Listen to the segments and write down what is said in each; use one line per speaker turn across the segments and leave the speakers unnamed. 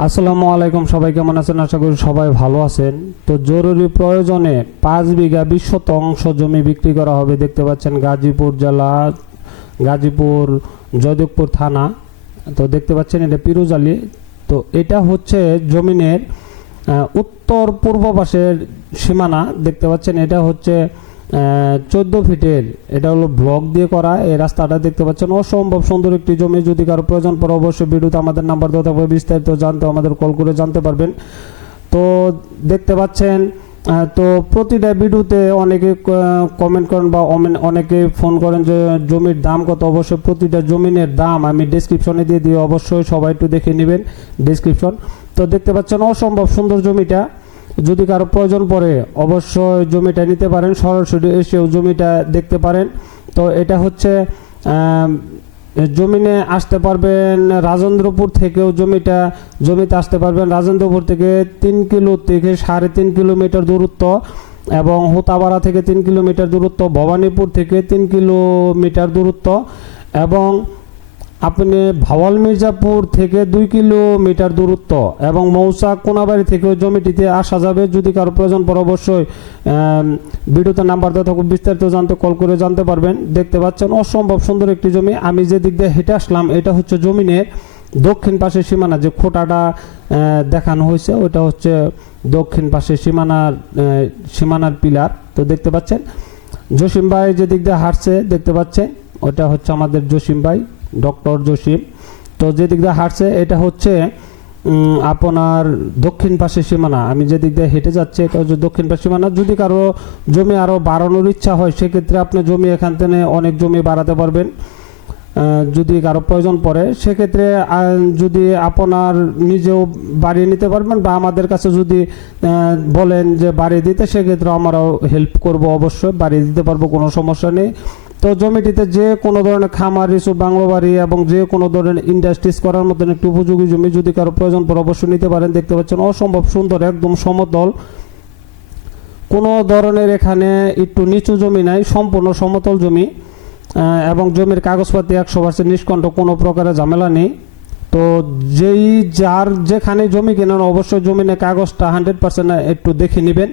আসসালামু আলাইকুম, সবাই কেমন আছেন? আশা করি সবাই ভালো আছেন। তো জরুরি প্রয়োজনে পাঁচ বিঘা বিশ শতাংশ জমি বিক্রি করা হবে। দেখতে পাচ্ছেন গাজীপুর জেলা, গাজীপুর জয়দেবপুর থানা। তো দেখতে পাচ্ছেন এটা পিরুজালি। তো এটা হচ্ছে জমিনের উত্তর পূর্ব পাশের সীমানা। দেখতে পাচ্ছেন এটা হচ্ছে চোদ্দ ফিটের, এটা হলো ব্লক দিয়ে করা। এই রাস্তাটা দেখতে পাচ্ছেন, অসম্ভব সুন্দর একটি জমি। যদি কারও প্রয়োজন পড়ে, অবশ্যই ভিডিওতে আমাদের নাম্বার দেওয়া থাকবে, বিস্তারিত জানতে আমাদের কল করে জানতে পারবেন। তো দেখতে পাচ্ছেন তো প্রতিটা ভিডিওতে অনেকে কমেন্ট করেন বা অনেকে ফোন করেন যে জমির দাম কত। অবশ্যই প্রতিটা জমিনের দাম আমি ডেসক্রিপশনে দিয়ে দিই। অবশ্যই সবাই একটু দেখে নেবেন ডেসক্রিপশন তো দেখতে পাচ্ছেন, অসম্ভব সুন্দর জমিটা। যদি কারও প্রয়োজন পড়ে, অবশ্যই জমিটা নিতে পারেন। সরাসরি এসেও জমিটা দেখতে পারেন। তো এটা হচ্ছে জমিনে আসতে পারবেন রাজেন্দ্রপুর থেকেও জমিটা, জমিতে আসতে পারবেন রাজেন্দ্রপুর থেকে তিন কিলো থেকে সাড়ে তিন কিলোমিটার দূরত্ব এবং হোতাবাড়া থেকে তিন কিলোমিটার দূরত্ব, ভবানীপুর থেকে তিন কিলোমিটার দূরত্ব এবং আপনি ভাওয়াল মির্জাপুর থেকে দুই কিলোমিটার দূরত্ব এবং মৌসা কোনাবাড়ি থেকে জমিটিতে আসা যাবে। যদি কারও প্রয়োজন পড়ে অবশ্যই ভিডিওতে নাম্বার দেওয়া থাকুক, বিস্তারিত জানতে, কল করে জানতে পারবেন। দেখতে পাচ্ছেন অসম্ভব সুন্দর একটি জমি। আমি যে দিক দিয়ে হেঁটে আসলাম, এটা হচ্ছে জমিনের দক্ষিণ পাশের সীমানা, যে খোটাটা দেখানো হয়েছে, ওটা হচ্ছে দক্ষিণ পাশের সীমানার সীমানার পিলার। তো দেখতে পাচ্ছেন, জসিম ভাই যে দিক দিয়ে হাঁটছে, দেখতে পাচ্ছেন, ওটা হচ্ছে আমাদের জসিম ভাই। ডক্টর জসিম। তো যে দিক দিয়ে হাঁটছে, এটা হচ্ছে আপনার দক্ষিণ পাশের সীমানা। আমি যে দিক দিয়ে হেঁটে যাচ্ছি, এটা হচ্ছে দক্ষিণ পাশের সীমানা। যদি কারও জমি আরও বাড়ানোর ইচ্ছা হয়, সেক্ষেত্রে আপনি জমি এখান থেকে অনেক জমি বাড়াতে পারবেন। যদি কারও প্রয়োজন পড়ে, সেক্ষেত্রে যদি আপনার নিজেও বাড়িয়ে নিতে পারবেন বা আমাদের কাছে যদি বলেন যে বাড়িয়ে দিতে, সেক্ষেত্রে আমরাও হেল্প করব অবশ্যই। বাড়িয়ে দিতে পারব, কোনো সমস্যা নেই। তো জমিটিতে যে কোনো ধরনের খামার, রিসোর্ট, বাংলো বাড়ি এবং যে কোনো ধরনের ইন্ডাস্ট্রিজ করার মতন একটু উপযোগী জমি যদি কারও প্রয়োজন পড়ে অবশ্যই নিতে পারেন। দেখতে পাচ্ছেন অসম্ভব সুন্দর, একদম সমতল। কোনো ধরনের এখানে একটু নিচু জমি নাই, সম্পূর্ণ সমতল জমি এবং জমির কাগজপাতি একশো পার্সেন্ট নিষ্কণ্ঠ, কোনো প্রকারের ঝামেলা নেই। তো যেই যার যেখানে জমি কেনেন, অবশ্যই জমিনের কাগজটা হান্ড্রেড পার্সেন্ট একটু দেখে নেবেন।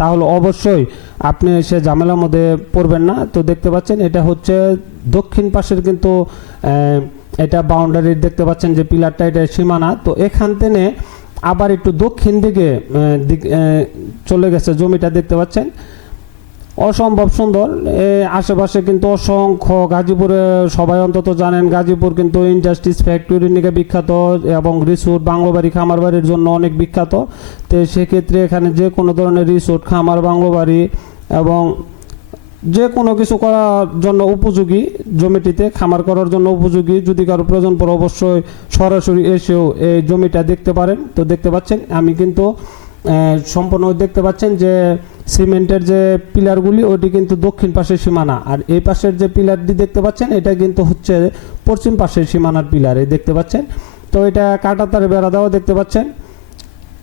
তাহলে অবশ্যই আপনি সে ঝামেলার মধ্যে পড়বেন না। তো দেখতে পাচ্ছেন এটা হচ্ছে দক্ষিণ পাশের কিন্তু এটা বাউন্ডারির দেখতে পাচ্ছেন যে পিলারটা, এটা সীমানা। তো এখান থেকে আবার একটু দক্ষিণ দিকে চলে গেছে জমিটা দেখতে পাচ্ছেন। অসম্ভব সুন্দর। আশেপাশে কিন্তু অসংখ্য গাজীপুরে সবাই অন্তত জানেন, গাজীপুর কিন্তু ইন্ডাস্ট্রিজ ফ্যাক্টরি নিয়ে বিখ্যাত এবং রিসোর্ট বাংলো বাড়ি খামার বাড়ির জন্য অনেক বিখ্যাত। তো সেক্ষেত্রে এখানে যে কোনো ধরনের রিসোর্ট, খামার, বাংলোবাড়ি এবং যে কোনো কিছু করার জন্য উপযোগী জমিটিতে, খামার করার জন্য উপযোগী। যদি কারও প্রয়োজন পড়ে অবশ্যই সরাসরি এসেও এই জমিটা দেখতে পারেন। তো দেখতে পাচ্ছেন, আমি কিন্তু সম্পূর্ণ দেখতে পাচ্ছেন যে সিমেন্টের যে পিলারগুলি, ওটি কিন্তু দক্ষিণ পাশের সীমানা। আর এই পাশের যে পিলারটি দেখতে পাচ্ছেন, এটা কিন্তু হচ্ছে পশ্চিম পাশের সীমানার পিলার, এই দেখতে পাচ্ছেন? তো এটা কাটাতারে বেড়া দেওয়া দেখতে পাচ্ছেন।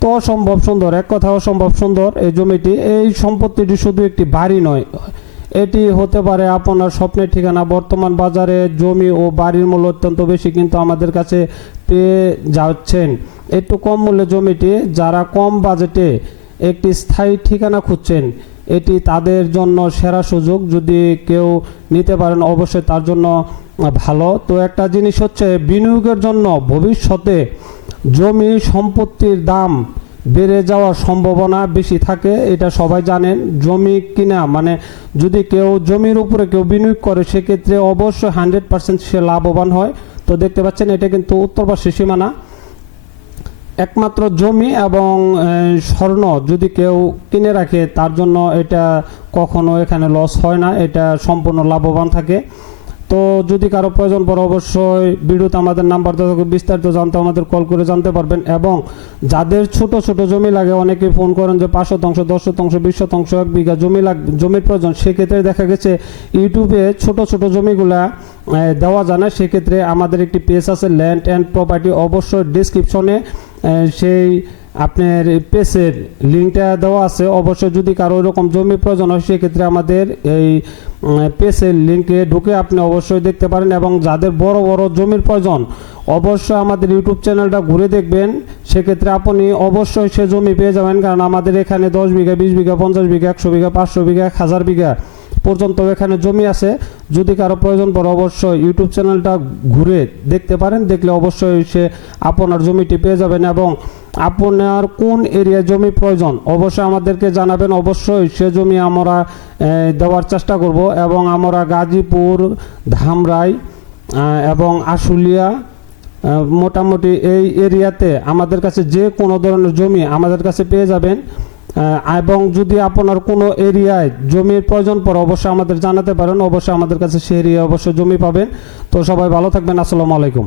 তো অসম্ভব সুন্দর, এক কথা অসম্ভব সুন্দর এই জমিটি। এই সম্পত্তিটি শুধু একটি বাড়ি নয়, এটি হতে পারে আপনার স্বপ্নের ঠিকানা। বর্তমান বাজারে জমি ও বাড়ির মূল্য অত্যন্ত বেশি, কিন্তু আমাদের কাছে পেয়ে যাচ্ছেন। একটু কম মূল্যে জমিটি, যারা কম বাজেটে একটি স্থায়ী ঠিকানা খুঁজছেন, এটি তাদের জন্য সেরা সুযোগ। যদি কেউ নিতে পারেন, অবশ্যই তার জন্য ভালো। তো একটা জিনিস হচ্ছে, বিনিয়োগের জন্য ভবিষ্যতে জমি সম্পত্তির দাম বেড়ে যাওয়ার সম্ভাবনা বেশি থাকে, এটা সবাই জানেন। জমি কিনা মানে যদি কেউ জমির উপরে কেউ বিনিয়োগ করে, সেক্ষেত্রে অবশ্যই হান্ড্রেড পার্সেন্ট সে লাভবান হয়। তো দেখতে পাচ্ছেন, এটা কিন্তু উত্তর পাশে সীমানা। একমাত্র জমি এবং স্বর্ণ যদি কেউ কিনে রাখে, তার জন্য এটা কখনো এখানে লস হয় না, এটা সম্পূর্ণ লাভবান থাকে। তো যদি কারও প্রয়োজন পড়ে অবশ্যই ভিডিওতে আমাদের নাম্বার দেওয়া বিস্তারিত জানতে আমাদের কল করে জানতে পারবেন। এবং যাদের ছোট ছোট জমি লাগে অনেকে ফোন করেন যে পাঁচ শতাংশ, দশ শতাংশ, বিশ শতাংশ, এক বিঘা জমি লাগ, জমির প্রয়োজন। সেক্ষেত্রে দেখা গেছে, ইউটিউবে ছোট ছোট জমিগুলা দেওয়া যায় না। সেক্ষেত্রে আমাদের একটি পেজ আছে ল্যান্ড অ্যান্ড প্রপার্টি অবশ্যই ডিসক্রিপশনে সেই আপনার পেসের লিঙ্কটা দেওয়া আছে। অবশ্যই যদি কারও এরকম জমি প্রয়োজন হয়, সেক্ষেত্রে আমাদের এই পেসের লিঙ্কে ঢুকে আপনি অবশ্যই দেখতে পারেন এবং যাদের বড় বড় জমির প্রয়োজন, অবশ্যই আমাদের ইউটিউব চ্যানেলটা ঘুরে দেখবেন। সেক্ষেত্রে আপনি অবশ্যই সে জমি পেয়ে যাবেন, কারণ আমাদের এখানে দশ বিঘা, বিশ বিঘা, পঞ্চাশ বিঘা, একশো বিঘা, পাঁচশো বিঘা, এক হাজার বিঘা পর্যন্ত এখানে জমি আছে। যদি কারও প্রয়োজন পড়ে অবশ্যই ইউটিউব চ্যানেলটা ঘুরে দেখতে পারেন। দেখলে অবশ্যই সে আপনার জমিটি পেয়ে যাবেন এবং আপনার কোন এরিয়া জমি প্রয়োজন অবশ্যই আমাদেরকে জানাবেন। অবশ্যই সে জমি আমরা দেওয়ার চেষ্টা করব এবং আমরা গাজীপুর, ধামরাই এবং আশুলিয়া মোটামুটি এই এরিয়াতে আমাদের কাছে যে কোনো ধরনের জমি আমাদের কাছে পেয়ে যাবেন। এবং যদি আপনার কোনো এরিয়ায় জমির প্রয়োজন পড়ে, অবশ্যই আমাদের জানাতে পারেন। অবশ্যই আমাদের কাছে সে এরিয়া অবশ্যই জমি পাবেন। তো সবাই ভালো থাকবেন। আসসালামু আলাইকুম।